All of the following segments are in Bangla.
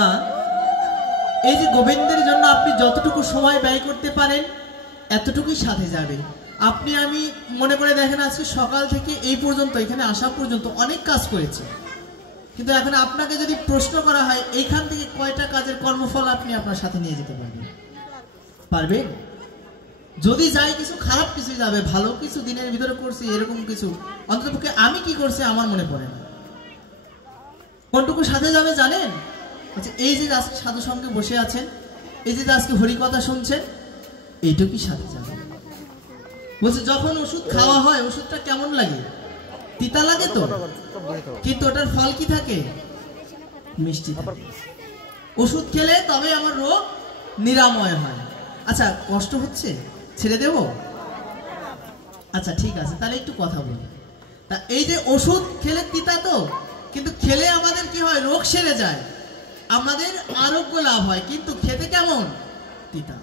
না এই যে গোবিন্দের জন্য আপনি যতটুকু সময় ব্যয় করতে পারেন এতটুকুই সাথে যাবে। আপনি আমি মনে করে দেখেন আজকে সকাল থেকে এই পর্যন্ত এখানে আসা পর্যন্ত অনেক কাজ করেছে, কিন্তু এখন আপনাকে যদি প্রশ্ন করা হয় এইখান থেকে কয়টা কাজের কর্মফল আপনি আপনার সাথে নিয়ে যেতে পারবেন? পারবেন? যদি যাই কিছু খারাপ কিছু যাবে, ভালো কিছু দিনের ভিতরে করছি এরকম কিছু অন্ততপক্ষে আমি কি করছি আমার মনে পড়ে না। কোনটুকু সাথে যাবে জানেন? আচ্ছা, এই যে আজকে সাধু সঙ্গে বসে আছেন, এই যে আজকে হরিকথা শুনছেন, এইটুকুই সাথে যাবে। বলছে যখন ওষুধ খাওয়া হয় ওষুধটা কেমন লাগে? তিতা লাগে তো, কিন্তু ওটার ফল কি থাকে? মিষ্টি থাকে। ওষুধ খেলে তবে আমার রোগ নিরাময় হয়। আচ্ছা, কষ্ট হচ্ছে, ছেড়ে দেব? আচ্ছা ঠিক আছে, তাহলে একটু কথা বলি। তা এই যে ওষুধ খেলে তিতা তো, কিন্তু খেলে আমাদের কি হয়? রোগ সেরে যায়, আমাদের আরোগ্য লাভ হয়, কিন্তু খেতে কেমন? তিতা।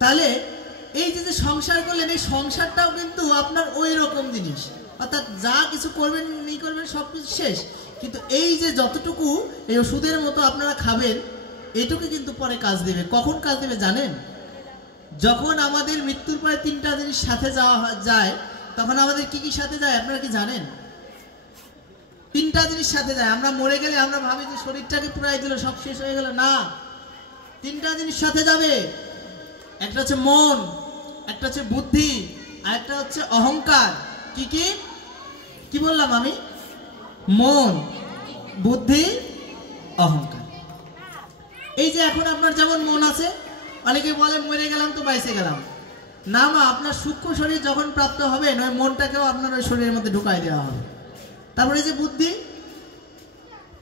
তাহলে এই যে সংসার করলেন, এই সংসারটাও কিন্তু আপনার ওই রকম জিনিস, অর্থাৎ যা কিছু করবেন নি করবেন সবকিছু শেষ, কিন্তু এই যে যতটুকু এই ওষুধের মতো আপনারা খাবেন এইটুকু কিন্তু পরে কাজ দেবে। কখন কাজ দেবে জানেন? যখন আমাদের মৃত্যুর পরে তিনটা জিনিস সাথে যাওয়া যায়, তখন আমাদের কি কি সাথে যায় আপনারা কি জানেন? তিনটা জিনিস সাথে যায়। আমরা মরে গেলে আমরা ভাবি যে শরীরটাকে পুরাই দিল, সব শেষ হয়ে গেল, না, তিনটা জিনিস সাথে যাবে। একটা হচ্ছে মন, একটা হচ্ছে বুদ্ধি, আর একটা হচ্ছে অহংকার। কি কি কি বললাম আমি? মন, বুদ্ধি, অহংকার। এই যে এখন আপনার যেমন মন আছে, অনেকে বলে মরে গেলাম তো বাইসে গেলাম, না মা, আপনার সূক্ষ্ম শরীর যখন প্রাপ্ত হবে ওই মনটাকেও আপনার ওই শরীরের মধ্যে ঢুকাই দেওয়া হবে। তারপরে যে বুদ্ধি,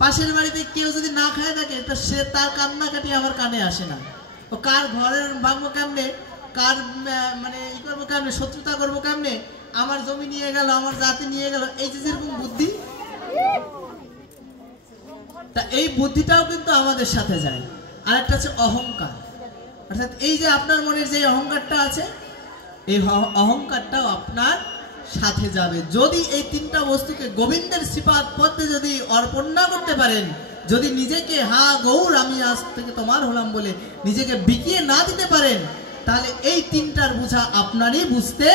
পাশের বাড়িতে কেউ যদি না খায় থাকে তা সে তার কান্নাকাটি আমার কানে আসে না, ও কার ঘরের ভাঙবো কেমনে, কার মানে ই করবো কেমনে, শত্রুতা করবো কেমনে, আমার জমি নিয়ে গেল, আমার জাতি নিয়ে গেল, এই যে যেরকম বুদ্ধি, তা এই বুদ্ধিটাও কিন্তু আমাদের সাথে যায়। আর একটা হচ্ছে অহংকার, অর্থাৎ এই যে আপনার মনের যে অহংকারটা আছে, এই অহংকারটাও আপনার সাথে যাবে। যদি এই তিনটা বস্তুকে গোবিন্দের শ্রীপাদ পদ্মে যদি অর্পণ না করতে পারেন, যদি নিজেকে হা গৌর আমি আজ থেকে তোমার হলাম বলে নিজেকে বিকিয়ে না দিতে পারেন, তাহলে এই তিনটার বোঝা আপনারই বুঝতে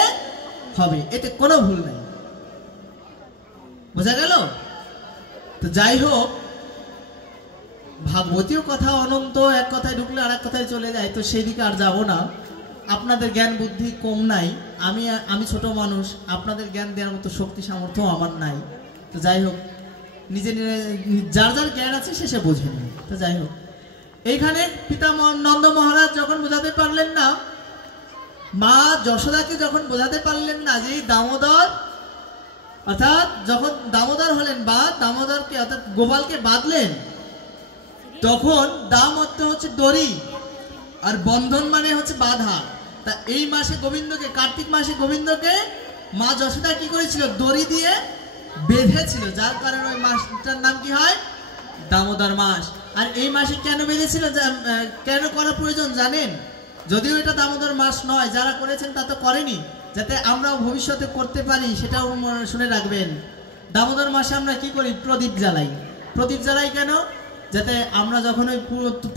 হবে, এতে কোনো ভুল নাই। বোঝা গেল? তো যাই হোক, ভাগবতীয় কথা অনন্ত, এক কথায় ঢুকলে আর এক কথায় চলে যায়, তো সেই দিকে আর যাব না। আপনাদের জ্ঞান বুদ্ধি কম নাই, আমি ছোট মানুষ, আপনাদের জ্ঞান দেওয়ার মতো শক্তি সামর্থ্য আমার নাই। তো যাই হোক, নিজে যার যার জ্ঞান আছে সে বোঝে না। তো যাই হোক, এইখানে পিতা নন্দ মহারাজ যখন বোঝাতে পারলেন না, মা যশোদাকে যখন বোঝাতে পারলেন না যে দামোদর, অর্থাৎ যখন দামোদর হলেন বা দামোদরকে অর্থাৎ গোপালকে বাঁধলেন, তখন দাম অর্থ হচ্ছে দড়ি, আর বন্ধন মানে হচ্ছে বাধা। তা এই মাসে গোবিন্দকে, কার্তিক মাসে গোবিন্দকে মা যশোদা কি করেছিল? দড়ি দিয়ে বেঁধেছিল, যার কারণে ওই মাসটার নাম কি হয়? দামোদর মাস। আর এই মাসে কেন বেঁধেছিল, কেন করা প্রয়োজন জানেন? যদিও এটা দামোদর মাস নয়, যারা করেছেন তা তো করেনি, যাতে আমরাও ভবিষ্যতে করতে পারি সেটাও শুনে রাখবেন। দামোদর মাসে আমরা কি করি? প্রদীপ জ্বালাই। প্রদীপ জ্বালাই কেন? যাতে আমরা যখন ওই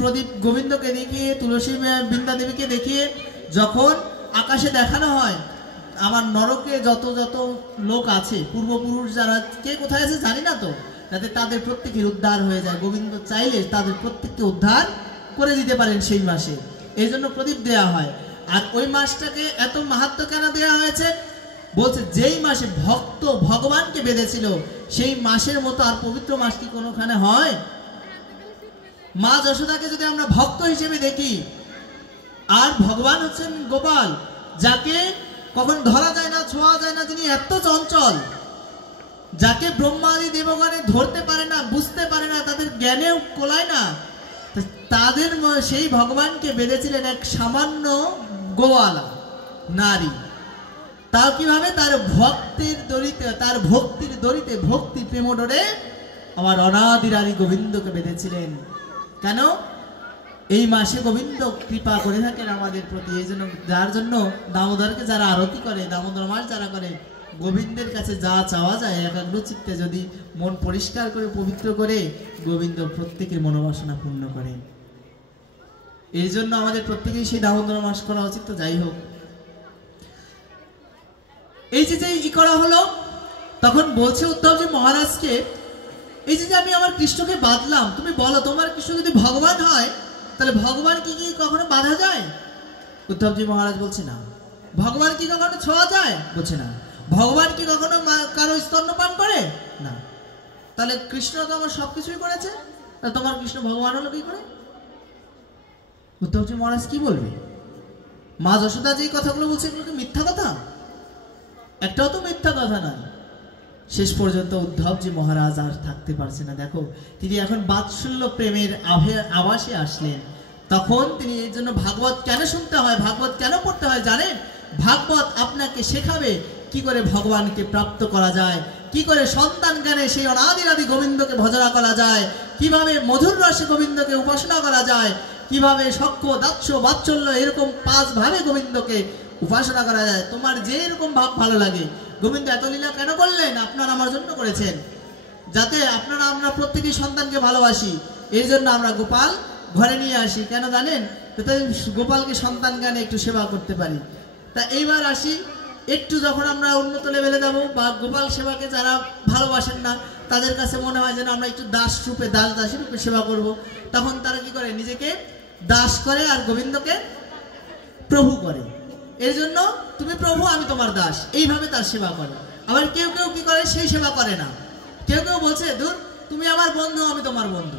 প্রদীপ গোবিন্দকে দেখিয়ে, তুলসী বৃন্দা দেবীকে দেখিয়ে যখন আকাশে দেখানো হয়, আমার নরকে যত যত লোক আছে, পূর্বপুরুষ যারা কে কোথায় আছে জানি না, তো যাতে তাদের প্রত্যেকের উদ্ধার হয়ে যায়। গোবিন্দ চাইলে তাদের প্রত্যেককে উদ্ধার করে দিতে পারেন সেই মাসে, এই জন্য প্রদীপ দেওয়া হয়। আর ওই মাসটাকে এত মাহাত্ম্য কেন দেওয়া হয়েছে? বলছে যেই মাসে ভক্ত ভগবানকে বেঁধেছিল সেই মাসের মতো আর পবিত্র মাস কি কোনোখানে হয়? মা যশোদাকে যদি আমরা ভক্ত হিসেবে দেখি, আর ভগবান হচ্ছেন গোপাল, যাকে কখন ধরা যায় না, ছোঁয়া যায় না, যিনি এত চঞ্চল, যাকে ব্রহ্মাদি দেবগণে ধরতে পারে না, বুঝতে পারে না, তাদের জ্ঞানেও কোলায় না, তাদের সেই ভগবানকে বেঁধেছিলেন এক সামান্য গোয়ালা নারী। তাও কিভাবে? তার ভক্তির দড়িতে, তার ভক্তির দড়িতে, ভক্তি প্রেমডোরে আমার অনাদিরারি গোবিন্দকে বেঁধেছিলেন। কেন? এই মাসে গোবিন্দ কৃপা করে থাকেন আমাদের প্রতি, এই জন্য, যার জন্য দামোদরকে যারা আরতি করে, দামোদর মাস যারা করে, গোবিন্দের কাছে যা চাওয়া যায় একাগ্র চিত্তে যদি মন পরিষ্কার করে পবিত্র করে গোবিন্দ প্রত্যেকের মনোবাসনা পূর্ণ করেন। এই জন্য আমাদের প্রত্যেকেই সেই দামোদর মাস করা উচিত। তো যাই হোক, এই যে ই করা হলো, তখন বলছে উদ্ধবজি মহারাজকে, এই যে আমি আমার কৃষ্ণকে বাঁধলাম, তুমি বলো তোমার কৃষ্ণ যদি ভগবান হয় তাহলে ভগবান কি কখনো বাঁধা যায়? উদ্ধবজি মহারাজ বলছে না। ভগবান কি কখনো ছোঁয়া যায়? বলছে না। ভগবান কি কখনো কারো স্তন্যপান করে? না। তাহলে কৃষ্ণ তো আমার সবকিছুই করেছে, তোমার কৃষ্ণ ভগবান হলো কি করে? উদ্ধবজি মহারাজ কি বলবে? মা যশোদা যে কথাগুলো বলছে এগুলো কি মিথ্যা কথা? একটাও তো মিথ্যা কথা না। শেষ পর্যন্ত উদ্ধবজি মহারাজ আর থাকতে পারছে না। দেখো, তিনি এখন বাৎসল্য প্রেমের আভাসে আসলেন। তখন তিনি এই জন্য ভাগবত কেন শুনতে হয়, ভাগবত কেন পড়তে হয় জানেন? ভাগবত আপনাকে শেখাবে কি করে ভগবানকে প্রাপ্ত করা যায়, কি করে সন্তান জ্ঞানে সেই অনাদিরাদি গোবিন্দকে ভজনা করা যায়, কিভাবে মধুর রসে গোবিন্দকে উপাসনা করা যায়, কিভাবে সখ্য দাস্য বাৎসল্য এরকম 5 ভাবে গোবিন্দকে উপাসনা করা যায়। তোমার যে এরকম ভাব ভালো লাগে, গোবিন্দ এত লীলা কেন করলেন? আপনার আমার জন্য করেছেন, যাতে আমরা প্রত্যেকেই সন্তানকে ভালোবাসি। এই জন্য আমরা গোপাল ঘরে নিয়ে আসি। কেন জানেন? যাতে গোপালকে সন্তান জ্ঞানে একটু সেবা করতে পারি। তা এইবার আসি, একটু যখন আমরা উন্নত লেভেলে যাব বা গোপাল সেবাকে যারা ভালোবাসেন না তাদের কাছে মনে হয় যেন আমরা একটু দাস রূপে দাসী রূপে সেবা করব, তখন তারা কি করে? নিজেকে দাস করে আর গোবিন্দকে প্রভু করে। এর জন্য তুমি প্রভু, আমি তোমার দাস, এইভাবে তার সেবা করে। আবার কেউ কেউ কি করে? সেই সেবা করে না। কেউ কেউ বলছে, দূর, তুমি আমার বন্ধু, আমি তোমার বন্ধু।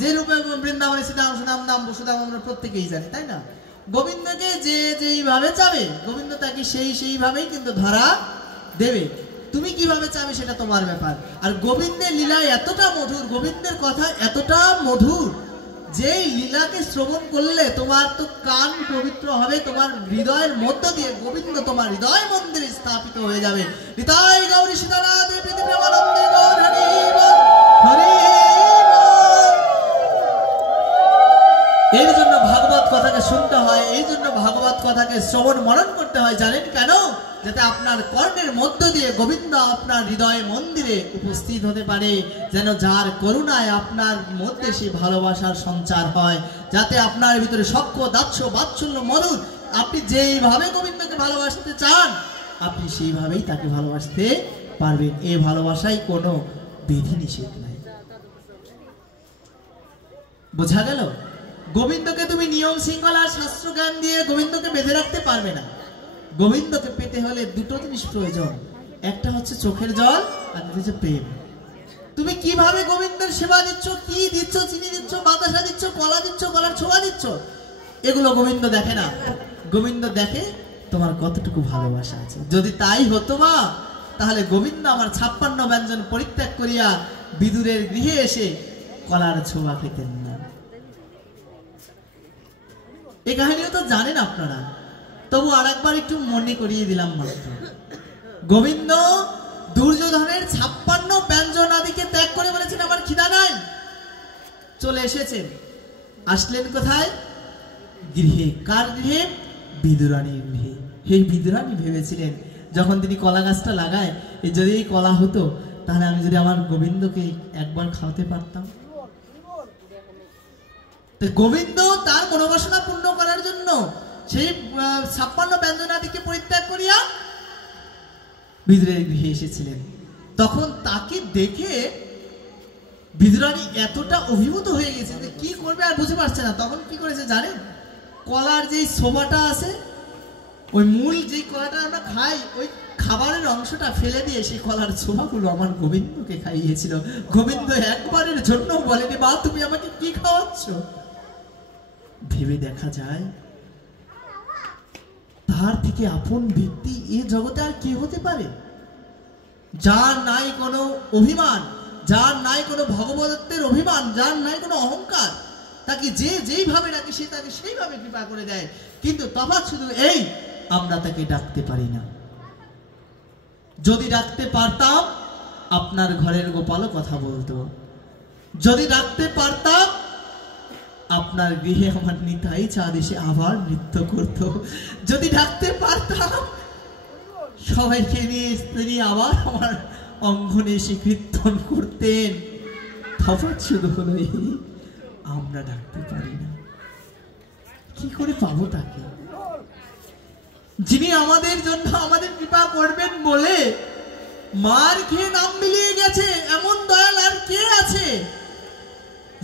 যে রূপে বৃন্দাবনে শ্রীরাম সুনাম দাম বসুদাম আমরা প্রত্যেকেই জানি, তাই না? গোবিন্দকে যে যেইভাবে চাবে গোবিন্দ তাকে সেইভাবেই কিন্তু ধরা দেবে। তুমি কিভাবে চাবে সেটা তোমার ব্যাপার। আর গোবিন্দের লীলা এতটা মধুর, গোবিন্দের কথা এতটা মধুর, যে লীলাকে শ্রবণ করলে তোমার তো কান পবিত্র হবে, তোমার হৃদয়ের মধ্য দিয়ে গোবিন্দ তোমার হৃদয় মন্দিরে স্থাপিত হয়ে যাবে। নিতাই গৌরী সীতারাধে প্রেমানন্দে গৌর হরি বল, হরি বল। এর জন্য ভাগবত কথাকে শুনতে হয়, এই জন্য ভাগবত কথাকে শ্রবণ মনন করতে হয়। জানেন কেন? যাতে আপনার কর্ণের মধ্য দিয়ে গোবিন্দ আপনার হৃদয় মন্দিরে উপস্থিত হতে পারে, যেন যার করুণায় আপনার মধ্যে সেই ভালোবাসার সঞ্চার হয়, যাতে আপনার ভিতরে সখ্য দাস্য বাৎসল্য মধুর, আপনি যেইভাবে গোবিন্দকে ভালোবাসতে চান আপনি সেইভাবেই তাকে ভালোবাসতে পারবেন। এই ভালোবাসায় কোনো বিধি নিষেধ নাই। বোঝা গেল? গোবিন্দকে তুমি নিয়ম শৃঙ্খলা শাস্ত্র জ্ঞান দিয়ে গোবিন্দকে বেঁধে রাখতে পারবে না। গোবিন্দকে পেতে হলে দুটো জিনিস প্রয়োজন, একটা হচ্ছে চোখের জল আর একটা হচ্ছে প্রেম। তুমি কিভাবে গোবিন্দের সেবা দিচ্ছ, কি দিচ্ছ, চিনি দিচ্ছ, বাতাসা দিচ্ছ, কলা দিচ্ছ, কলার ছোঁয়া দিচ্ছ, এগুলো গোবিন্দ দেখে না। গোবিন্দ দেখে তোমার কতটুকু ভালোবাসা আছে। যদি তাই হতো বা, তাহলে গোবিন্দ আমার 56 ব্যঞ্জন পরিত্যাগ করিয়া বিদুরের গৃহে এসে কলার ছোঁয়া খেতেন না। এই কাহিনীও তো জানেন আপনারা, তবু আরেকবার একটু মনে করিয়ে দিলাম মাত্র। গোবিন্দ দুর্যোধনের 56 ব্যঞ্জন আদিকে ত্যাগ করে বলেছেন আমার খিদা নাই। চলে এসেছেন, আসলেন কোথায়? গৃহে। কার গৃহে? বিদুরানীর গৃহে। এই বিদুরানী ভেবেছিলেন যখন তিনি কলা গাছটা লাগায়, যদি এই কলা হতো তাহলে আমি যদি আমার গোবিন্দকে একবার খাওয়াতে পারতাম। গোবিন্দ তার মনোবাসনা পূর্ণ করার জন্য সেই 56 ব্যঞ্জনাদিকে পরিত্যাগ করিয়া বিদুরের গৃহে এসেছিলেন। তখন তাকে দেখে বিদুরানী এতটা অভিভূত হয়ে গেছে যে কি করবে আর বুঝতে পারছে না। তখন কি করেছে জানেন? কলার যেই ছোবাটা আছে, ওই মূল যেই কলাটা আমরা খাই, ওই খাবারের অংশটা ফেলে দিয়ে সেই কলার ছোবাগুলো আমার গোবিন্দকে খাইয়েছিল। গোবিন্দ একবারের জন্য বলেনি, মা তুমি আমাকে কি খাওয়াচ্ছ? ভেবে দেখা যায় তার থেকে আপন ব্যক্তি এ জগতে আর কি হতে পারে? যার নাই কোনো অভিমান, যার নাই কোনো ভগবতের অভিমান, যার নাই কোনো অহংকার, তাকে যে যেইভাবে ডাকে সে তাকে সেইভাবে কৃপা করে দেয়। কিন্তু তফাৎ শুধু এই, আমরা তাকে ডাকতে পারি না। যদি ডাকতে পারতাম আপনার ঘরের গোপালও কথা বলতো, যদি ডাকতে পারতাম আপনার গৃহে আমার নিতাই চাঁদ এসে আবার নৃত্য করত, যদি ডাকতে পারতাম সবাইকে নিয়ে তিনি আবার আমার অঙ্গনে এসে কীর্তন করতেন। তফাৎ শুধু হলো আমরা ডাকতে পারি না। কি করে পাবো তাকে, যিনি আমাদের জন্য আমাদের কৃপা করবেন বলে মার খেয়ে নাম মিলিয়ে গেছে? এমন দয়াল আর কে আছে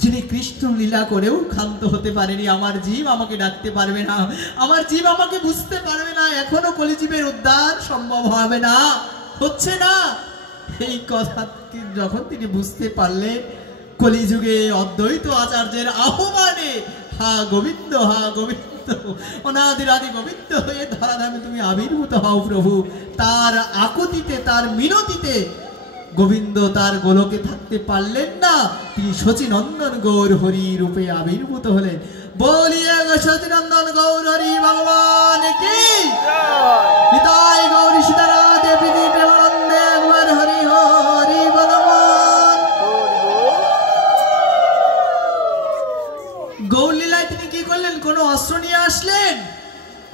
যিনি কৃষ্ণ লীলা করেও ক্ষান্ত হতে পারেনি? আমার জীব আমাকে ডাকতে পারবে না, আমার জীব আমাকে বুঝতে পারবে না, এখনো কলিজীবের উদ্ধার সম্ভব হবে না, হচ্ছে না। এই কথা যখন তিনি বুঝতে পারলেন, কলিযুগে অদ্বৈত আচার্যের আহ্বানে হা গোবিন্দ, হা গোবিন্দ, অনাদির আদি গোবিন্দ হয়ে ধরাধামে তুমি আবির্ভূত হও প্রভু, তার আকুতিতে, তার মিনতিতে গোবিন্দ তার গোলকে থাকতে পারলেন না, তিনি শচীনন্দন গৌর হরি রূপে আবির্ভূত হলেন। বলিয়ে শচীনন্দন গৌর হরি ভগবান কি নিতাই গৌরী সীতারা দেবী প্রেমানন্দে একবার হরি হরি ভগবান। গৌরলীলায় তিনি কি করলেন? কোন অস্ত্র নিয়ে আসলেন?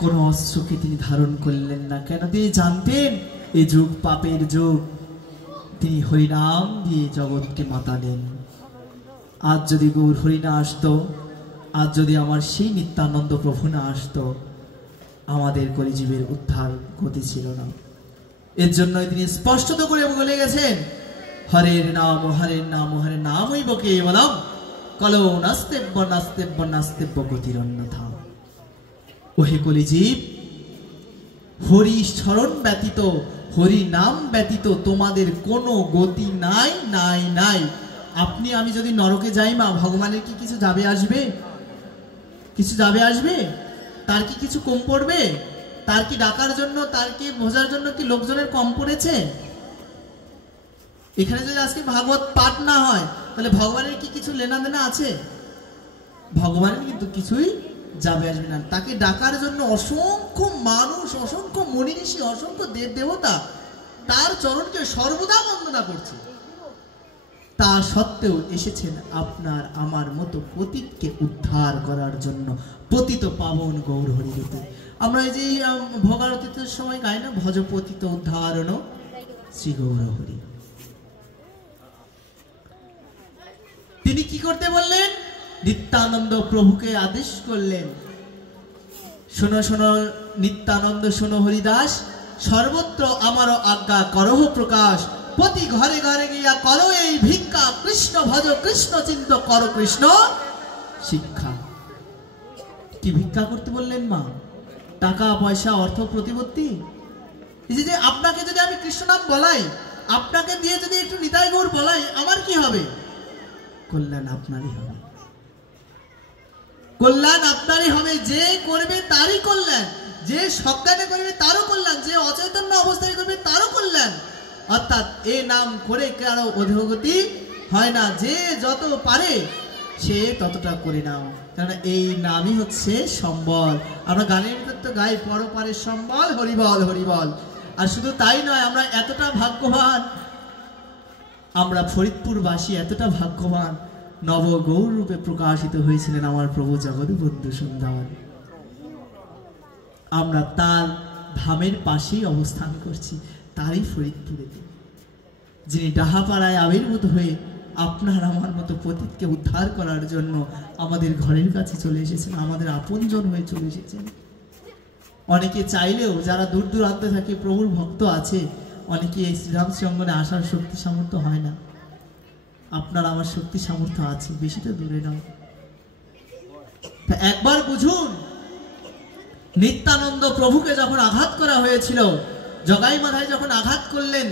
কোন অস্ত্রকে তিনি ধারণ করলেন না। কেন? তিনি জানতেন এই যুগ পাপের যুগ, তিনি হরিনাম দিয়ে জগৎকে মাতালেন। আজ যদি গৌর হরি না আসতো, আজ যদি আমার সেই নিত্যানন্দ প্রভু না আসতো, আমাদের কলিজীবের উদ্ধার গতি ছিল না। এর জন্যই তিনি স্পষ্টত করে বলে গেছেন, হরের নাম হরের নাম হরের নামই বকে বলম কলো নাস্তেব্য নাস্তেব্য নাস্তেব্য গতির অন্যথা। ওহে কলিজীব, হরি স্মরণ ব্যতীত, হরি নাম ব্যতীত তোমাদের কোনো গতি নাই নাই নাই। আপনি আমি যদি নরকে যাই মা, ভগবানের কি কিছু যাবে আসবে? কিছু যাবে আসবে? তার কি কিছু কম পড়বে? তার কি ডাকার জন্য, তার কি বোঝার জন্য কি লোকজনের কম পড়েছে? এখানে যদি আজকে ভাগবত পাঠ না হয়, তাহলে ভগবানের কি কিছু লেনা দেনা আছে? ভগবানের কিন্তু কিছুই যাবে আসবে না। তাকে ডাকার জন্য অসংখ্য মানুষ, অসংখ্য মুনি ঋষি, অসংখ্য দেব দেবতা তার চরণকে সর্বদা বন্দনা করছে। তা সত্ত্বেও এসেছেন আপনার আমার মতো পতিতকে উদ্ধার করার জন্য, পতিত পাবন গৌর হরি রূপে। আমরা এই যে ভোগারতির সময় গাই না, ভজ পতিত উদ্ধারণ শ্রী গৌর হরি। তিনি কি করতে বললেন? নিত্যানন্দ প্রভুকে আদেশ করলেন, শোনো শোনো নিত্যানন্দ, শোনো হরিদাস, সর্বত্র আমারও আজ্ঞা করহ প্রকাশ, প্রতি ঘরে ঘরে গিয়া করো এই ভিক্ষা, কৃষ্ণ ভজ কৃষ্ণ চিন্ত করো কৃষ্ণ শিক্ষা। কি ভিক্ষা করতে বললেন মা? টাকা পয়সা, অর্থ প্রতিপত্তি? এই যে আপনাকে যদি আমি কৃষ্ণ নাম বলাই, আপনাকে দিয়ে যদি একটু নিতাই গৌর বলাই, আমার কি হবে? কল্যাণ আপনারই হবে, কল্যাণ আপনারই হবে। যে করবে তারই কল্যাণ, যে সজ্ঞানে করবে তারও কল্যাণ, যে অচৈতন্য অবস্থায় করবে তারও কল্যাণ। অর্থাৎ এ নাম করে কারো অধোগতি হয় না। যে যত পারে সে ততটা করে নাও, কারণ এই নামই হচ্ছে সম্বল। আমরা গানের ভিতর তো গাই, পরপারের সম্বল হরিবল হরিবল। আর শুধু তাই নয়, আমরা এতটা ভাগ্যবান, আমরা ফরিদপুরবাসী এতটা ভাগ্যবান, নব গৌর রূপে প্রকাশিত হয়েছিলেন আমার প্রভু জগৎবন্ধু সুন্দর। আমরা তার ধামের পাশেই অবস্থান করছি, তারই ফরিদপুরেতে, যিনি ডাহাপাড়ায় আবির্ভূত হয়ে আপনার আমার মতো পতিতকে উদ্ধার করার জন্য আমাদের ঘরের কাছে চলে এসেছেন, আমাদের আপনজন হয়ে চলে এসেছেন। অনেকে চাইলেও, যারা দূর দূরান্তে থাকে প্রভুর ভক্ত আছে, অনেকে এই শ্রীরাম সঙ্গনে আসার শক্তি সামর্থ্য হয় না। আপনার আমার শক্তি সামর্থ্য আছে, বেশিটা দূরে নাও। একবার বুঝুন, নিত্যানন্দ প্রভুকে যখন আঘাত করা হয়েছিল, জগাই মাথায় যখন আঘাত করলেন,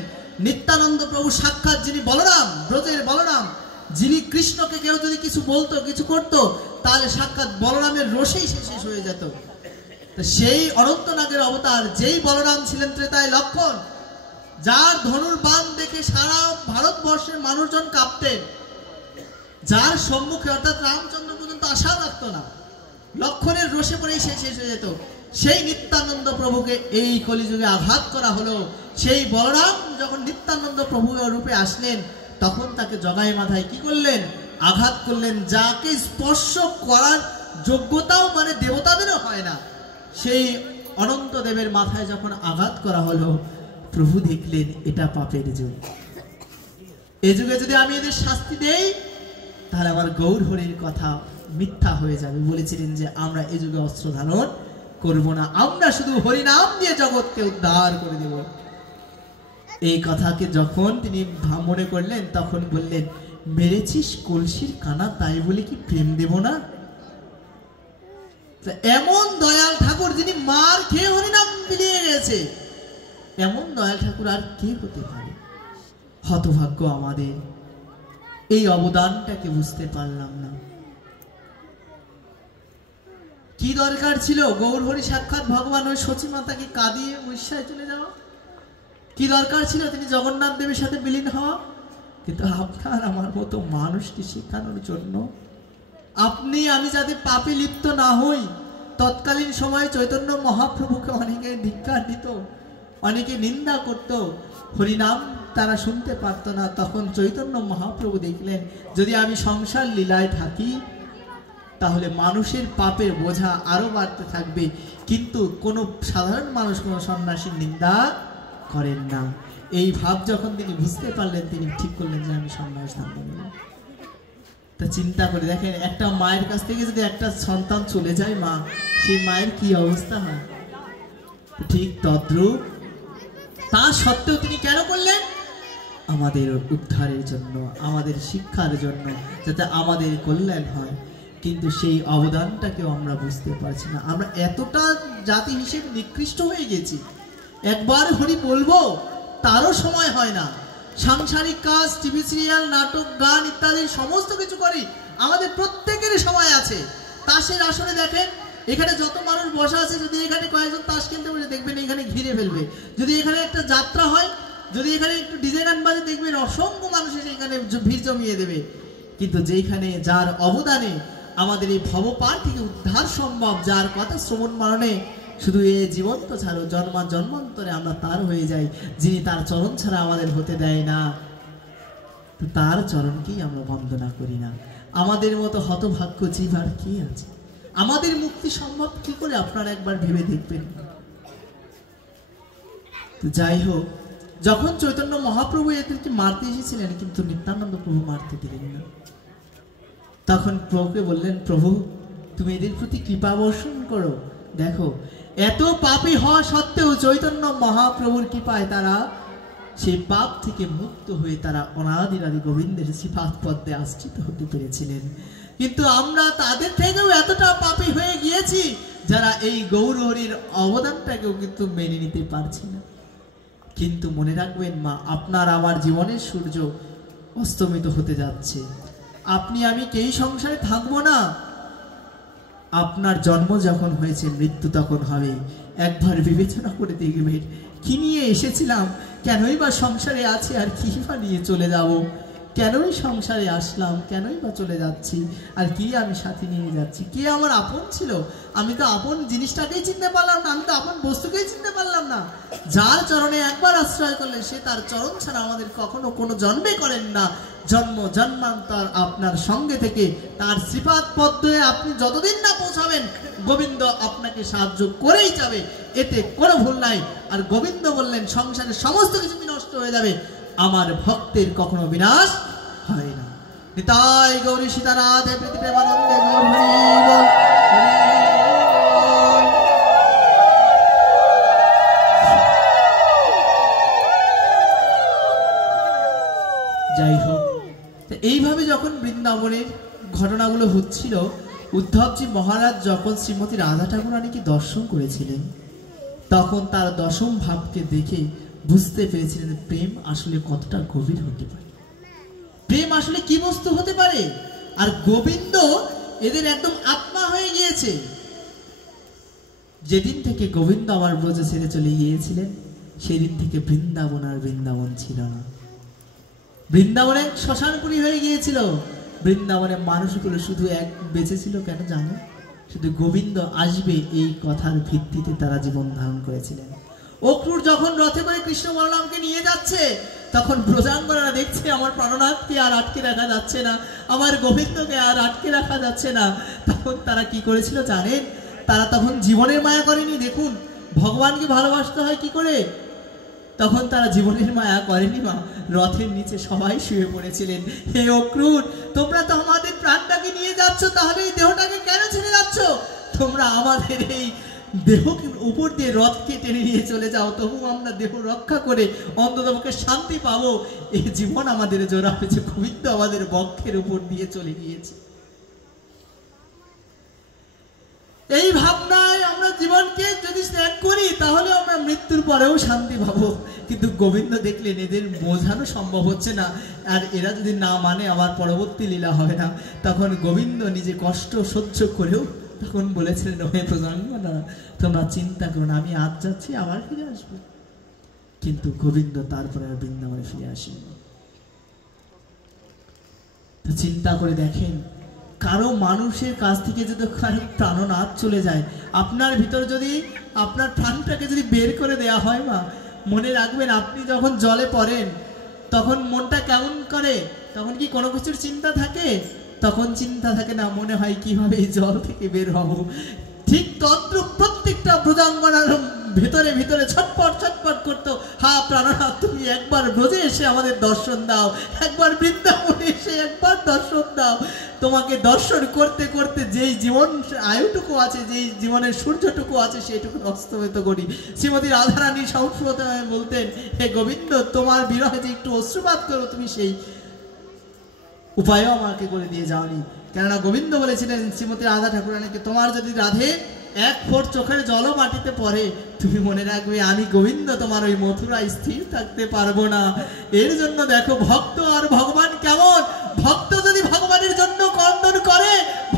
নিত্যানন্দ প্রভু সাক্ষাৎ যিনি বলরাম, ব্রজের বলরাম, যিনি কৃষ্ণকে কেউ যদি কিছু বলতো, কিছু করতো, তাহলে সাক্ষাৎ বলরামের রোষেই শেষ হয়ে যেত। সেই অনন্তনাগের অবতার, যেই বলরাম ছিলেন ত্রেতায় লক্ষণ, যার ধনুর বাণ দেখে সারা ভারতবর্ষের মানুষজন কাঁপতেন, যার সম্মুখে অর্থাৎ রামচন্দ্র পর্যন্ত আশা রাখত না, লক্ষণের রোষে পড়েই শেষ হয়ে যেত। সেই নিত্যানন্দ প্রভুকে এই কলিযুগে আঘাত করা হলো। সেই বলরাম যখন নিত্যানন্দ প্রভু রূপে আসলেন, তখন তাকে জগাই মাথায় কি করলেন? আঘাত করলেন। যাকে স্পর্শ করার যোগ্যতাও মানে দেবতাদেরও হয় না, সেই অনন্ত দেবের মাথায় যখন আঘাত করা হলো, প্রভু দেখলেন এটা পাপের যুগ, এ যুগে যদি আমি এদের শাস্তি দেই তাহলে আমার গৌর হরির কথা মিথ্যা হয়ে যাবে। বলেছিলেন যে আমরা এ যুগে অস্ত্র ধারণ করব না, আমরা শুধু হরিনাম দিয়ে জগৎকে উদ্ধার করে দেব। এই কথাকে যখন তিনি মনে করলেন তখন বললেন, মেরেছিস কলসির কানা, তাই বলে কি প্রেম দেব না? এমন দয়াল ঠাকুর যিনি মার খেয়ে হরিনাম বিলিয়ে গেছে, এমন দয়াল ঠাকুর আর কে হতে পারে? হতভাগ্য আমাদের, এই অবদানটাকে বুঝতে পারলাম না। কি দরকার ছিল গৌর হরি সাক্ষাৎ ভগবান ওই সচী মাতাকে কাঁদিয়ে উড়িষ্যায় চলে যাওয়া? কি দরকার ছিল তিনি জগন্নাথ দেবের সাথে বিলীন হওয়া? কিন্তু আপনার আমার মতো মানুষকে শেখানোর জন্য, আপনি আমি যাতে পাপে লিপ্ত না হই। তৎকালীন সময়ে চৈতন্য মহাপ্রভুকে অনেকে ধিক্কার দিত, অনেকে নিন্দা করত, হরিনাম তারা শুনতে পারত না। তখন চৈতন্য মহাপ্রভু দেখলেন, যদি আমি সংসার লীলায় থাকি তাহলে মানুষের পাপের বোঝা আরো বাড়তে থাকবে, কিন্তু কোনো সাধারণ মানুষ কোনো সন্ন্যাসীর নিন্দা করেন না। এই ভাব যখন তিনি বুঝতে পারলেন, তিনি ঠিক করলেন যে আমি সন্ন্যাস ধর্ম নেব। তা চিন্তা করে দেখেন, একটা মায়ের কাছ থেকে যদি একটা সন্তান চলে যায় মা, সেই মায়ের কি অবস্থা হয়? ঠিক তদ্রূপ তা সত্ত্বেও তিনি কেন করলেন? আমাদের উদ্ধারের জন্য, আমাদের শিক্ষার জন্য, যাতে আমাদের কল্যাণ হয়। কিন্তু সেই অবদানটাকেও আমরা বুঝতে পারছি না। আমরা এতটা জাতি হিসেবে নিকৃষ্ট হয়ে গেছি, একবার হরি বলবো তারও সময় হয় না। সাংসারিক কাজ, টিভি সিরিয়াল, নাটক, গান ইত্যাদি সমস্ত কিছু করি, আমাদের প্রত্যেকেরই সময় আছে। তাসের আসরে দেখেন, এখানে যত মানুষ বসা আছে, যদি এখানে কয়েকজন তাস খেলতে বসে দেখবেন এখানে ঘিরে ফেলবে। যদি এখানে একটা যাত্রা হয়, যদি এখানে একটু ডিজে গান বাজে, দেখবেন অসংখ্য মানুষ এসে এখানে ভিড় জমিয়ে দেবে। কিন্তু যেখানে যার অবদানে আমাদের এই ভবপার থেকে উদ্ধার সম্ভব, যার কথা শ্রবণ মাননে শুধু এ জীবন্ত ছাড়ো জন্মান্তরে আমরা তার হয়ে যাই, যিনি তার চরণ ছাড়া আমাদের হতে দেয় না, তো তার চরণকেই আমরা বন্দনা করি না। আমাদের মতো হতভাগ্য জীব আর কি আছে? আমাদের মুক্তি সম্ভব কি করে আপনারা একবার ভেবে দেখবেন। যাই হোক, যখন চৈতন্য মহাপ্রভু এদেরকে মারতে এসেছিলেন, কিন্তু নিত্যানন্দ প্রভু মারতে দিলেন না। তখন প্রভুকে বললেন, প্রভু তুমি এদের প্রতি কৃপা বর্ষণ করো। দেখো, এত পাপী হওয়া সত্ত্বেও চৈতন্য মহাপ্রভুর কৃপায় তারা সেই পাপ থেকে মুক্ত হয়ে তারা অনাদিরাদি গোবিন্দের শ্রীপাদ পদ্মে আশ্রিত হতে পেরেছিলেন। কিন্তু আমরা তাদের থেকেও এতটা পাপী হয়ে গিয়েছি, যারা এই গৌর হরির অবদানটাকেও কিন্তু মেনে নিতে পারছি না। কিন্তু মনে রাখবেন মা, আপনার আমার জীবনের সূর্য অস্তমিত হতে যাচ্ছে। আপনি আমি কেই সংসারে থাকবো না। আপনার জন্ম যখন হয়েছে, মৃত্যু তখন হবে। একবার বিবেচনা করে দেখবেন, কি নিয়ে এসেছিলাম, কেনই বা সংসারে আছে, আর কি বা নিয়ে চলে যাব? কেনই সংসারে আসলাম, কেনই বা চলে যাচ্ছি, আর কি আমি সাথে নিয়ে যাচ্ছি? কে আমার আপন ছিল? আমি তো আপন জিনিসটাকেই চিনতে পারলাম না, আমি তো আপন বস্তুকেই চিনতে পারলাম না। যার চরণে একবার আশ্রয় করলে, সে তার চরণ ছাড়া আমাদের কখনো কোনো জন্মে করেন না। জন্ম জন্মান্তর আপনার সঙ্গে থেকে তার শ্রীপাদ পদ্মে আপনি যতদিন না পৌঁছাবেন, গোবিন্দ আপনাকে সাহায্য করেই যাবে, এতে কোনো ভুল নাই। আর গোবিন্দ বললেন, সংসারের সমস্ত কিছু বিনষ্ট হয়ে যাবে, আমার ভক্তের কখনো বিনাশ হয় না। নিতাই গৌরী সীতারাধে প্রীতি প্রেমানন্দে গৌর হরি বল। যাই হোক, এইভাবে যখন বৃন্দাবনের ঘটনাগুলো হচ্ছিল, উদ্ধবজি মহারাজ যখন শ্রীমতী রাধা ঠাকুরানীকে দর্শন করেছিলেন, তখন তার দশম ভাবকে দেখে বুঝতে পেরেছিলেন প্রেম আসলে কতটা গভীর হতে পারে, প্রেম আসলে কি বস্তু হতে পারে। আর গোবিন্দ এদের একদম আত্মা হয়ে গিয়েছে। যেদিন থেকে গোবিন্দ আমার ব্রজে ছেড়ে চলে গিয়েছিলেন, সেদিন থেকে বৃন্দাবন আর বৃন্দাবন ছিল না। বৃন্দাবনে শ্মশানপুরী হয়ে গিয়েছিল। বৃন্দাবনে মানুষগুলো শুধু এক বেঁচে ছিল কেন জানো? শুধু গোবিন্দ আসবে এই কথার ভিত্তিতে তারা জীবন ধারণ করেছিলেন। অক্রূর যখন রথে করে কৃষ্ণ বলরামকে নিয়ে যাচ্ছে, তখন ব্রজাঙ্গনারা দেখছে আমার প্রাণনাথকে আর আটকে রাখা যাচ্ছে না, আমার গোবিন্দকে আর আটকে রাখা যাচ্ছে না। তখন তারা কি করেছিল জানেন? তারা তখন জীবনের মায়া করেনি। দেখুন, ভগবানকে ভালোবাসতে হয় কি করে? তখন তারা জীবনের মায়া করেনি মা, রথের নিচে সবাই শুয়ে পড়েছিলেন। হে অক্রূর, তোমরা তো আমাদের প্রাণটাকে নিয়ে যাচ্ছ, তাহলে এই দেহটাকে কেন ছেড়ে যাচ্ছ? তোমরা আমাদের এই দেহকে উপর দিয়ে রথকে টেনে নিয়ে চলে যাও, তবু আমরা দেহ রক্ষা করে অন্ততপক্ষে শান্তি পাবো। এই জীবন আমাদের জোড়া হয়েছে, গোবিন্দ আমাদের বক্ষের উপর দিয়ে চলে গিয়েছে। এই ভাবনায় আমরা জীবনকে যদি ত্যাগ করি তাহলে আমরা মৃত্যুর পরেও শান্তি পাবো। কিন্তু গোবিন্দ দেখলেন এদের বোঝানো সম্ভব হচ্ছে না, আর এরা যদি না মানে আমার পরবর্তী লীলা হবে না। তখন গোবিন্দ নিজে কষ্ট সহ্য করেও তখন বলেছিলেন, হে প্রজাঙ্গনা, তোমরা চিন্তা করো না, আমি আজ যাচ্ছি, আবার ফিরে আসবো। কিন্তু গোবিন্দ তারপরে আর বৃন্দাবনে ফিরে আসেনি। তো চিন্তা করে দেখেন, কারো মানুষের কাছ থেকে যদি কারো প্রাণনাথ চলে যায়, আপনার ভিতর যদি আপনার প্রাণটাকে যদি বের করে দেয়া হয় মা, মনে রাখবেন আপনি যখন জলে পড়েন তখন মনটা কেমন করে? তখন কি কোনো কিছুর চিন্তা থাকে? তখন চিন্তা থাকে না, মনে হয় কিভাবে এই জল থেকে বের হব। ঠিক তদ্রূপ প্রত্যেকটা ব্রজাঙ্গনার ভিতরে ভিতরে ছটপট ছটপট করতো, হা প্রাণনাথ, তুমি একবার ব্রজে এসে আমাদের দর্শন দাও, একবার বৃন্দাবনে এসে একবার দর্শন দাও। তোমাকে দর্শন করতে করতে যেই জীবন আয়ুটুকু আছে, যেই জীবনের সূর্যটুকু আছে, সেইটুকু অস্তমিত করি। শ্রীমতী রাধারানী সবসময় বলতেন, হে গোবিন্দ, তোমার বিরহে যে একটু অশ্রুপাত করো, তুমি সেই উপায়ও আমাকে করে দিয়ে যাওনি। কেননা গোবিন্দ বলেছিলেন শ্রীমতী রাধা ঠাকুরানীকে, তোমার যদি রাধে এক ফোঁট চোখের জলও মাটিতে পড়ে, তুমি মনে রাখবে আমি গোবিন্দ তোমার ওই মথুরায় স্থির থাকতে পারবো না। এর জন্য দেখো ভক্ত আর ভগবান কেমন। ভক্ত যদি ভগবানের জন্য কন্দন করে,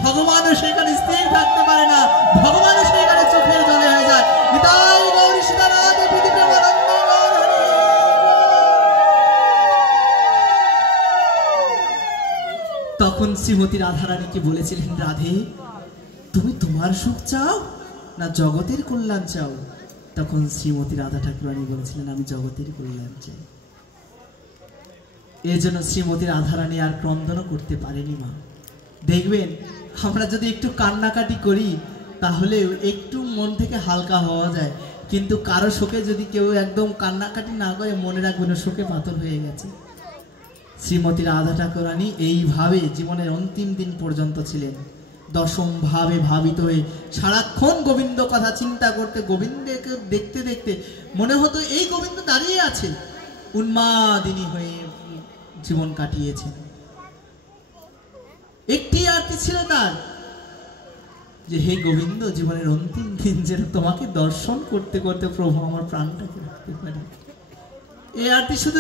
ভগবানও সেখানে স্থির থাকতে পারে না, ভগবানও সেখানে চোখের জলে হয়ে যায়। নিতাই গৌরী সীতারাধে পৃথিবী প্রেমানন্দে। তখন শ্রীমতী রাধারানীকে বলেছিলেন, রাধে, তুমি তোমার সুখ চাও না জগতের কল্যাণ চাও? তখন শ্রীমতী রাধা ঠাকুরানী বলেছিলেন, আমি জগতের কল্যাণ চাই। এর জন্য শ্রীমতী রাধারানী আর ক্রন্দনও করতে পারেনি মা। দেখবেন আমরা যদি একটু কান্নাকাটি করি তাহলে একটু মন থেকে হালকা হওয়া যায়, কিন্তু কারো শোকে যদি কেউ একদম কান্নাকাটি না করে, মনে রাখবেন শোকে পাথর হয়ে গেছে। শ্রীমতী রাধা ঠাকুরানী এইভাবে জীবনের অন্তিম দিন পর্যন্ত ছিলেন, দশম ভাবে ভাবিত হয়ে সারাক্ষণ গোবিন্দ কথা চিন্তা করতে, গোবিন্দকে দেখতে দেখতে মনে হতো এই গোবিন্দ দাঁড়িয়ে আছে। উন্মাদিনী হয়ে জীবন কাটিয়েছেন। একটি আরতি ছিল তার, যে হে গোবিন্দ, জীবনের অন্তিম দিন যেন তোমাকে দর্শন করতে করতে প্রভু আমার প্রাণটাকে রাখতে পারি। এই আরতি শুধু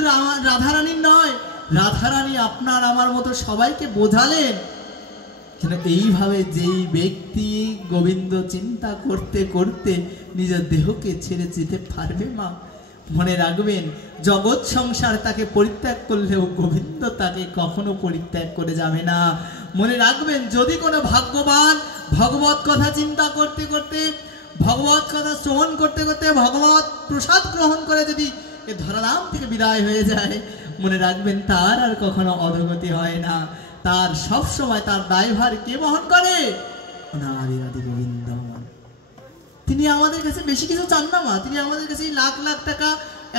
রাধারানীর নয়, রাধারানী আপনার আমার মতো সবাইকে বোঝালেন যেন এইভাবে যেই ব্যক্তি গোবিন্দ চিন্তা করতে করতে নিজের দেহকে ছেড়ে যেতে পারবে মা, মনে রাখবেন জগৎ সংসার তাকে পরিত্যাগ করলেও গোবিন্দ তাকে কখনো পরিত্যাগ করে যাবে না। মনে রাখবেন, যদি কোনো ভাগ্যবান ভগবত কথা চিন্তা করতে করতে, ভগবত কথা শ্রবণ করতে করতে, ভগবত প্রসাদ গ্রহণ করে যদি এ ধরাধাম থেকে বিদায় হয়ে যায়, মনে রাখবেন তার আর কখনো অধোগতি হয় না। তার সব সময় তার দায়ভার কে বহন করে? অনাদি আদি গোবিন্দ। তিনি আমাদের কাছে বেশি কিছু চান না মা। তিনি আমাদের কাছে লাখ লাখ টাকা,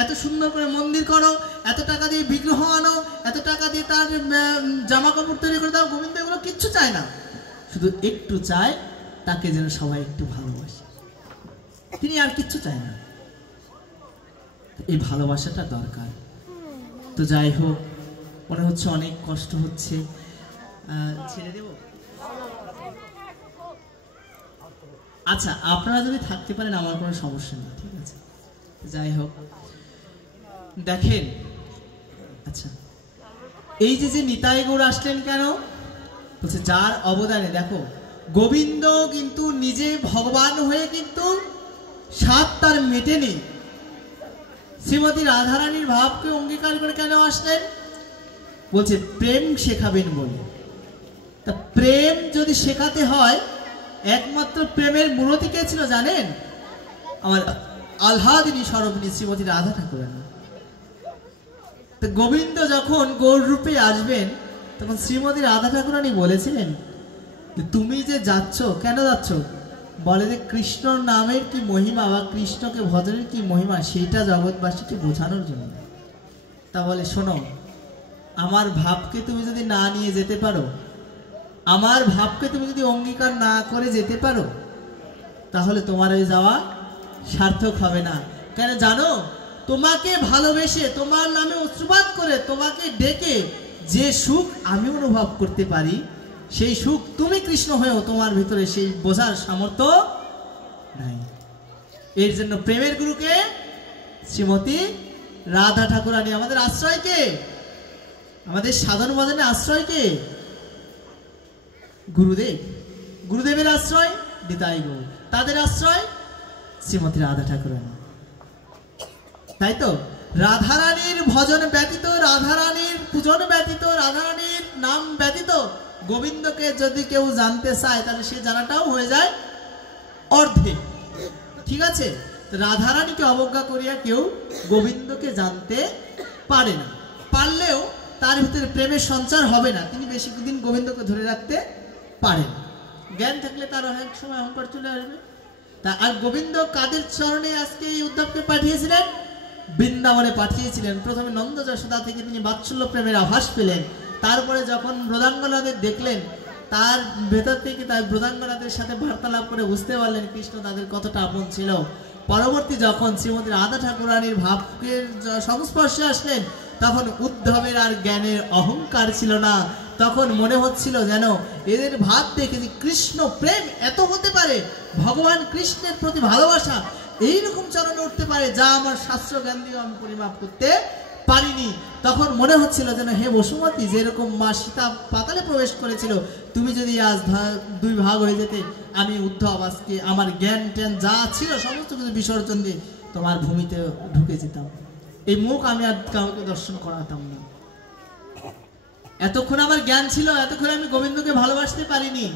এত সুন্দর করে মন্দির করো, এত টাকা দিয়ে বিগ্রহ আনো, এত টাকা দিয়ে তার জামা কাপড় তৈরি করে দাও, গোবিন্দ এগুলো কিচ্ছু চায় না। শুধু একটু চায় তাকে যেন সবাই একটু ভালোবাসে, তিনি আর কিচ্ছু চায় না। এই ভালোবাসাটা দরকার। তো যাই হোক, মনে হচ্ছে অনেক কষ্ট হচ্ছে, ছেড়ে দেব। আচ্ছা, আপনারা যদি থাকতে পারেন আমার কোনো সমস্যা নেই, ঠিক আছে। যাই হোক, দেখেন, আচ্ছা, এই যে নিতাই গৌর আসলেন কেন বলছে, যার অবদানে দেখো গোবিন্দ কিন্তু নিজে ভগবান হয়ে কিন্তু স্বাদ তার মেটেনি। শ্রীমতী রাধারানীর ভাবকে অঙ্গীকার করে কেন আসলেন? বলছে প্রেম শেখাবেন বলে। তা প্রেম যদি শেখাতে হয়, একমাত্র প্রেমের মূরতি কে ছিল জানেন? আমার আহ্লাদিনী স্বরূপিণী শ্রীমতী রাধা ঠাকুরানী। তো গোবিন্দ যখন গৌর রূপে আসবেন, তখন শ্রীমতী রাধা ঠাকুরানী বলেছিলেন, তুমি যে যাচ্ছ, কেন যাচ্ছ? বলে যে কৃষ্ণ নামের কি মহিমা বা কৃষ্ণকে ভজনের কি মহিমা সেইটা জগৎবাসীকে বোঝানোর জন্য। তা বলে শোনো, আমার ভাবকে তুমি যদি না নিয়ে যেতে পারো, আমার ভাবকে তুমি যদি অঙ্গীকার না করে যেতে পারো, তাহলে তোমার ওই যাওয়া সার্থক হবে না। কেন জানো, তোমাকে ভালোবেসে তোমার নামে অশ্রুপাত করে তোমাকে ডেকে যে সুখ আমি অনুভব করতে পারি, সেই সুখ তুমি কৃষ্ণ হয়েও তোমার ভিতরে সেই বোঝার সামর্থ্য নাই। এর জন্য প্রেমের গুরুকে শ্রীমতী রাধা ঠাকুরানী। আমাদের আশ্রয়কে, আমাদের সাধন ভজনে আশ্রয়কে গুরুদেব, গুরুদেবের আশ্রয় নিতাই গৌর, তাদের আশ্রয় শ্রীমতী রাধা ঠাকুরানী। তাই তো রাধারানীর ভজন ব্যতীত, রাধারানীর পূজন ব্যতীত, রাধারানীর নাম ব্যতীত গোবিন্দকে যদি কেউ জানতে চায় তাহলে সে জানাটাও হয়ে যায় অর্ধেক। ঠিক আছে, রাধারানীকে অবজ্ঞা করিয়া কেউ গোবিন্দকে জানতে পারে না, পারলেও তার ভিতরে প্রেমের সঞ্চার হবে না, তিনি বেশি দিন গোবিন্দকে ধরে রাখতে পারেন। জ্ঞান থাকলে তার এক সময় অহংকার চলে আসবে। তা আর গোবিন্দ কাদের চরণে আজকে এই উদ্ধবকে পাঠিয়েছিলেন? বৃন্দাবনে পাঠিয়েছিলেন। প্রথমে নন্দ যশোদা থেকে তিনি বাৎসল্য প্রেমের আভাস পেলেন, তারপরে যখন ব্রদাঙ্গনাদের দেখলেন তার ভেতর থেকে তার ব্রদাঙ্গনাদের সাথে বার্তালাপ করে বুঝতে পারলেন কৃষ্ণ তাদের কতটা আপন ছিল। পরবর্তী যখন শ্রীমতী রাধা ঠাকুরানীর ভাবের সংস্পর্শে আসলেন তখন উদ্ধবের আর জ্ঞানের অহংকার ছিল না, তখন মনে হচ্ছিল যেন এদের ভাব দেখে যে কৃষ্ণ প্রেম এত হতে পারে, ভগবান কৃষ্ণের প্রতি ভালোবাসা এইরকম চরণে উঠতে পারে যা আমার শাস্ত্র জ্ঞান দিয়ে আমি পরিমাপ করতে পারিনি। তখন মনে হচ্ছিল যেন হে বসুমতী, যেরকম মা সীতা পাতালে প্রবেশ করেছিল, তুমি যদি আজ দুই ভাগ হয়ে যেতে, আমি উদ্ধব আজকে আমার জ্ঞান ট্যান যা ছিল সমস্ত কিছু বিসর্জন দিয়ে তোমার ভূমিতে ঢুকে যেতাম, এই মুখ আমি আর কাউকে দর্শন করাতাম না। এতক্ষণ আমার জ্ঞান ছিল, এতক্ষণ আমি গোবিন্দকে ভালোবাসতে পারিনি।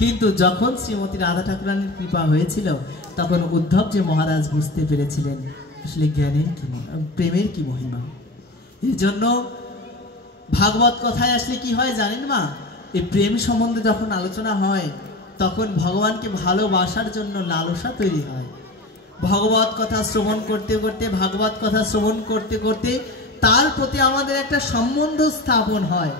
কিন্তু যখন শ্রীমতী রাধা ঠাকুরানীর কৃপা হয়েছিল তখন উদ্ধব যে মহারাজ বুঝতে পেরেছিলেন আসলে জ্ঞানের কি, প্রেমের কি মহিমা। এই জন্য ভাগবত কথায় আসলে কি হয় জানেন মা, এই প্রেম সম্বন্ধে যখন আলোচনা হয় তখন ভগবানকে ভালোবাসার জন্য লালসা তৈরি হয়। ভগবত কথা শ্রবণ করতে করতে, ভাগবত কথা শ্রবণ করতে করতে তার প্রতি আমাদের একটা সম্বন্ধ স্থাপন হয়।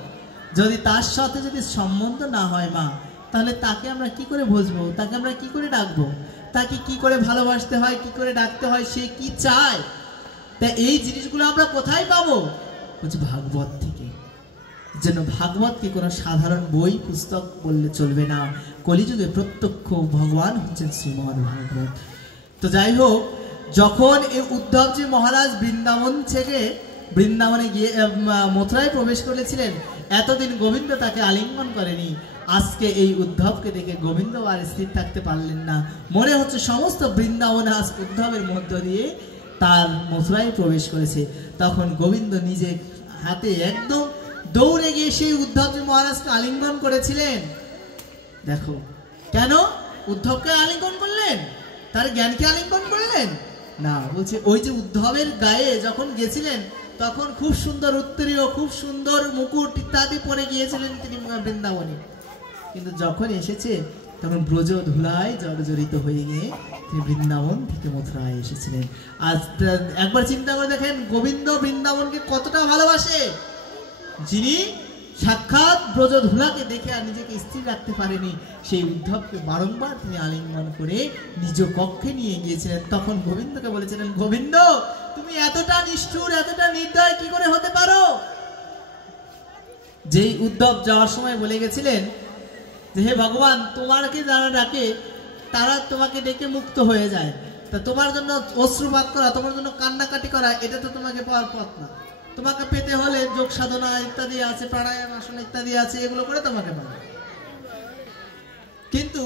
যদি তার সাথে যদি সম্বন্ধ না হয় মা, তাহলে তাকে আমরা কি করে বুঝবো, তাকে আমরা কি করে ডাকবো, তাকে কি করে ভালোবাসতে হয়, কি করে ডাকতে হয়, সে কি চায়। তা এই জিনিসগুলো আমরা কোথায় পাবো? বলছে ভাগবত থেকে। যেন ভাগবতকে কোনো সাধারণ বই পুস্তক বললে চলবে না, কলিযুগে প্রত্যক্ষ ভগবান হচ্ছেন শ্রীমদ ভাগবত। তো যাই হোক, যখন এই উদ্ধবজি মহারাজ বৃন্দাবন থেকে বৃন্দাবনে গিয়ে মথুরায় প্রবেশ করেছিলেন, এতদিন গোবিন্দ তাকে আলিঙ্গন করেনি। আজকে এই উদ্ধবকে দেখে গোবিন্দ আর স্থির থাকতে পারলেন না, মনে হচ্ছে সমস্ত বৃন্দাবন আজ উদ্ধবের মধ্য দিয়ে তার মথুরায় প্রবেশ করেছে। তখন গোবিন্দ নিজে হাতে একদম দৌড়ে গিয়ে সেই উদ্ধবজি মহারাজকে আলিঙ্গন করেছিলেন। দেখো কেন উদ্ধবকে আলিঙ্গন করলেন, তার জ্ঞানকে আলিঙ্গন করলেন না। বলছে ওই যে উদ্ধবের গায়ে যখন গেছিলেন তখন খুব সুন্দর উত্তরীয়, খুব সুন্দর মুকুট ইত্যাদি পরে গিয়েছিলেন তিনি বৃন্দাবনে, কিন্তু যখন এসেছে তখন ব্রজ ধুলায় জর্জরিত হয়ে গিয়ে তিনি বৃন্দাবন থেকে মথুরায় এসেছিলেন। আজ একবার চিন্তা করে দেখেন গোবিন্দ বৃন্দাবনকে কতটা ভালোবাসে, যিনি সাক্ষাৎ ব্রজ ধুলাকে দেখে আর নিজেকে স্থির রাখতে পারেনি, সেই উদ্ধবকে বারংবার তিনি আলিঙ্গন করে নিজ কক্ষে নিয়ে গিয়েছিলেন। তখন গোবিন্দকে বলেছিলেন, গোবিন্দ তুমি এতটা নিষ্ঠুর, এতটা নির্দয় কি করে হতে পারো? যেই উদ্ধব যাওয়ার সময় বলে গেছিলেন যে হে ভগবান, তোমাকে যারা ডাকে তারা তোমাকে ডেকে মুক্ত হয়ে যায়, তা তোমার জন্য অশ্রুপাত করা, তোমার জন্য কান্নাকাটি করা, এটা তো তোমাকে পাওয়ার পথ না। তোমাকে পেতে হলে যোগ সাধনা ইত্যাদি আছে, প্রাণায়াম আসন ইত্যাদি আছে, এগুলো করে তোমাকে পাবে। কিন্তু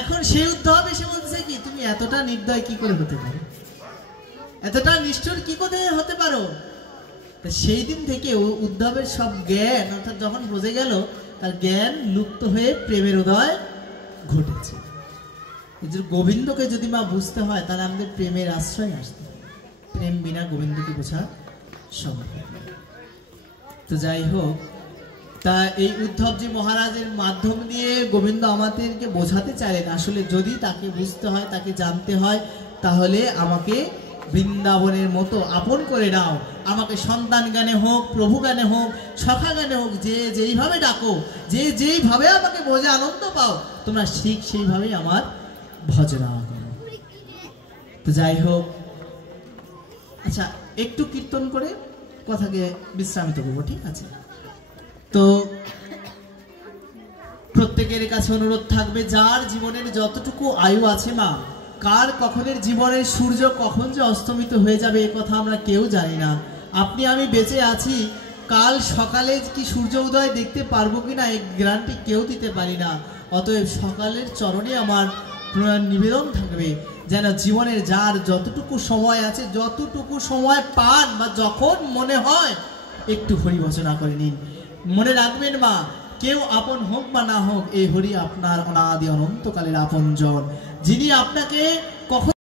এখন সেই উদ্ধব এসে বলছে কি, তুমি এতটা নির্দয় কি করে হতে পারো, এতটা নিষ্ঠুর কি করে হতে পারো? সেই দিন থেকে উদ্ধবের সব জ্ঞান, অর্থাৎ যখন বুঝে গেল তার জ্ঞান লুপ্ত হয়ে প্রেমের উদয় ঘটেছে। গোবিন্দকে যদি মা বুঝতে হয় তাহলে আমাদের প্রেমের আশ্রয় আসতে, প্রেম বিনা গোবিন্দকে বোঝা সম্ভব। তো যাই হোক, তা এই উদ্ধবজি মহারাজের মাধ্যম দিয়ে গোবিন্দ আমাদেরকে বোঝাতে চাইলেন আসলে যদি তাকে বুঝতে হয়, তাকে জানতে হয়, তাহলে আমাকে বৃন্দাবনের মতো আপন করে নাও। আমাকে সন্তান জ্ঞানে হোক, প্রভু জ্ঞানে হোক, সখা জ্ঞানে হোক, যে যেইভাবে ডাকো, যে যেইভাবে আমাকে বোঝে আনন্দ পাও, তোমরা ঠিক সেইভাবেই আমার ভজনা করো। তো যাই হোক, আচ্ছা একটু কীর্তন করে কথাকে বিশ্রামিত করবো, ঠিক আছে? তো প্রত্যেকের কাছে অনুরোধ থাকবে, যার জীবনের যতটুকু আয়ু আছে মা, কার কখনের জীবনের সূর্য কখন যে অস্তমিত হয়ে যাবে এ কথা আমরা কেউ জানি না। আপনি আমি বেঁচে আছি, কাল সকালে কি সূর্য উদয় দেখতে পারবো কিনা এই গ্যারান্টি কেউ দিতে পারি না। অতএব সকালের চরণে আমার নিবেদন থাকবে, যেন জীবনের যার যতটুকু সময় আছে, যতটুকু সময় পান বা যখন মনে হয় একটু হরি ভজনা করে নিন। মনে রাখবেন মা, কেউ আপন হোক বা না হোক, এই হরি আপনার অনাদি অনন্তকালের আপনজন, যিনি আপনাকে কখন